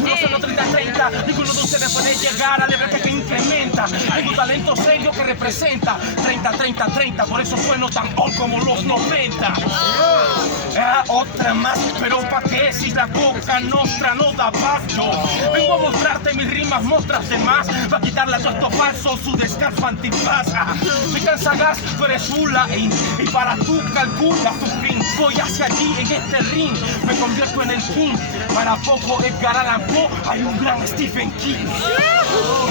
Uno solo 30-30, ninguno de ustedes puede llegar al nivel que incrementa. Hay un talento serio que representa 30-30-30, por eso sueno tan old como los 90. Otra más, pero pa' qué si la Coca Nostra no da paso. Vengo a mostrarte mis rimas, mostrarte más, pa' quitarle a todo esto falso su descanso antifaz. Soy tan sagaz, tú eres Ulain, y para tú calcula tu fin. Voy hacia allí en este ring, me convierto en el king. Para poco Edgar Allan Poe, hay un gran Stephen King.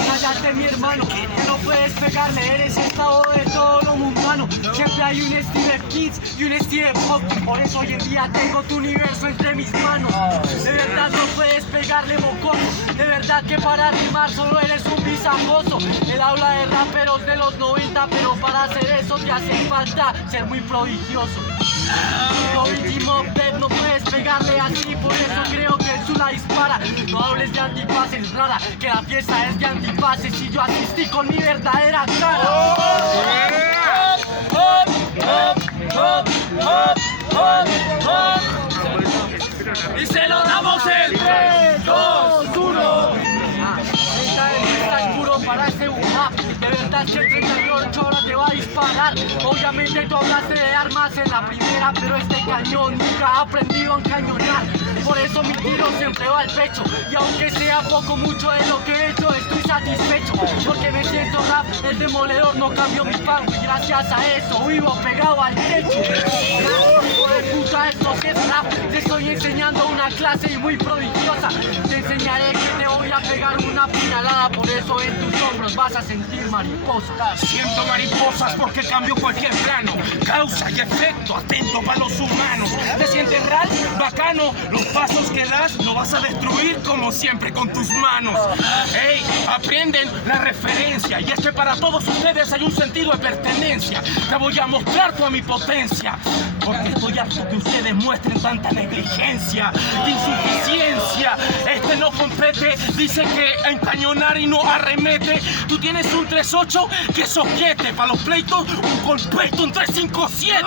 Cállate mi hermano, que no puedes pegarle, eres estado de todo lo mundano. Siempre hay un Stephen King y un Stephen Hawking, por eso hoy en día tengo tu universo entre mis manos. De verdad no puedes pegarle mocoso, de verdad que para rimar solo eres un bisajoso. Él habla de raperos de los 90, pero para hacer eso te hace falta ser muy prodigioso. No puedes pegarle así, por eso creo que él la dispara. No hables de antipases, rara, que la fiesta es de antipases y yo asistí con mi verdadera cara. Y se lo damos en 3, 2, 1. Estás puro para ese rap. De verdad que 38 horas te va a disparar. Obviamente tú hablaste de armas en la primera, pero este cañón nunca ha aprendido a encañonar. Por eso mi tiro siempre va al pecho. Y aunque sea poco mucho de lo que he hecho, estoy satisfecho. Porque me siento rap, el demoledor no cambió mi pan. Y gracias a eso vivo pegado al techo. Hijo de puta, esto que es rap. Te estoy enseñando una clase muy prodigiosa. Te enseñaré que te voy a pegar una puñalada. Por eso en tus hombros vas a sentir mariposas. Siento mariposas porque cambio cualquier plano. Causa y efecto, atento para los humanos. ¿Te sientes real? Bacano. Los pasos que das lo vas a destruir como siempre con tus manos. Ey, aprenden la referencia. Y es que para todos ustedes hay un sentido de pertenencia. Te voy a mostrar toda mi potencia. Porque estoy harto que ustedes muestren tanta negligencia, insuficiencia. Este no compete, dice que a encañonar y no arremete. Tú tienes un 3-8 que soquete. Para los pleitos, un golpeito, un 3-5-7.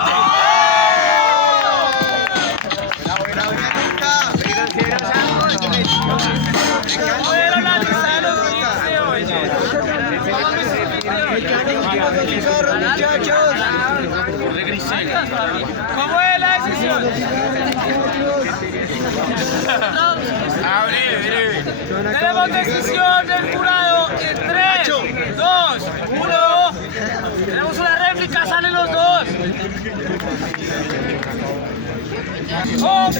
¿Cómo es la decisión? Tenemos decisión del jurado en 3, 2, 1. Tenemos una réplica, salen los dos. Pero vamos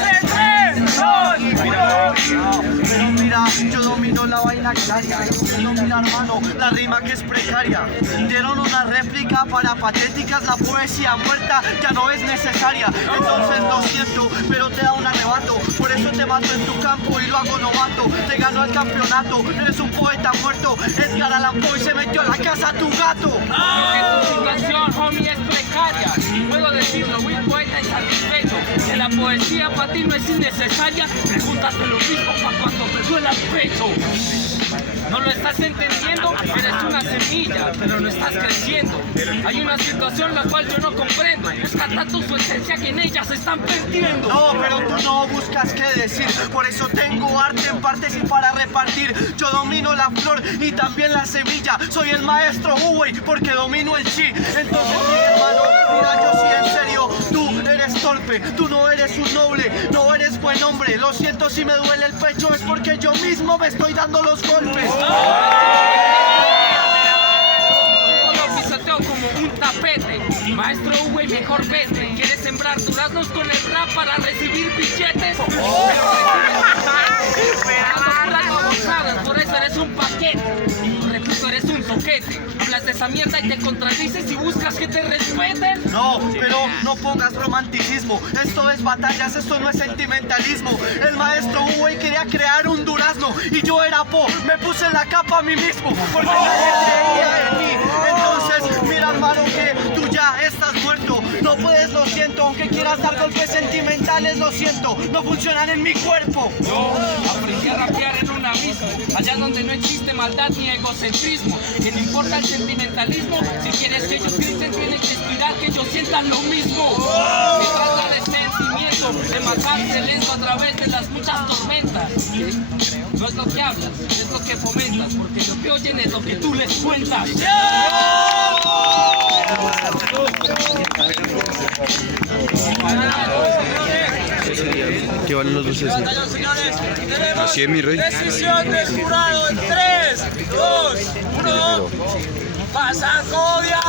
en 3, 2, 1. Pero mira, yo domino la vaina clásica. Pero mira hermano, la rima que es precaria. Dieron una réplica para patéticas, la poesía muerta ya no es necesaria. Entonces lo siento, pero te da un arrebato. Por eso te mato en tu campo y lo hago novato. Te ganó el campeonato, eres un poeta muerto. Edgar Allan Poe se metió a la casa a tu gato. Tu situación, homie, es precaria. Puedo decirlo, un poeta insatisfecho. Que la poesía para ti no es innecesaria. Pregúntate lo mismo para cuando te duela el pecho. No lo estás entendiendo, eres una semilla, pero no estás creciendo. Hay una situación la cual yo no comprendo. Busca tanto su esencia que en ella se están perdiendo. No, pero tú no buscas qué decir. Por eso tengo arte en partes y para repartir. Yo domino la flor y también la semilla. Soy el maestro Uwey porque domino el chi. Entonces mi hermano, mira yo sí en serio. Tú eres torpe, tú no eres un noble, no eres buen hombre. Lo siento si me duele el pecho, es porque yo mismo me estoy dando los golpes. Lo pisoteo como un tapete. Maestro Uwey, mejor vete. ¿Quieres sembrar duraznos con el rap para recibir billetes? Por eso eres un paquete. Repito, eres un soquete. Hablas de esa mierda y te contradices y buscas que te respeten. No, pero no pongas romanticismo. Esto es batallas, esto no es sentimentalismo. El maestro Uwey quería crear un durazno y yo era Po. Me puse la capa a mí mismo porque nadie creía en mí. Entonces, mira hermano que tú ya estás muerto. No puedes, lo siento, aunque quieras dar golpes sentimentales, lo siento, no funcionan en mi cuerpo. Yo aprendí a rapear en un abismo, allá donde no existe maldad ni egocentrismo. Que no importa el sentimentalismo, si quieres que ellos griten, tienen que inspirar que ellos sientan lo mismo. Se trata de sentimiento, de matarse lento a través de las muchas tormentas. No es lo que hablas, es lo que fomentas, porque lo que oyen es lo que tú les cuentas. ¿Qué valen los dulces? Así es, mi rey. Decisión del jurado en 3, 2, 1. Pasa Jodia.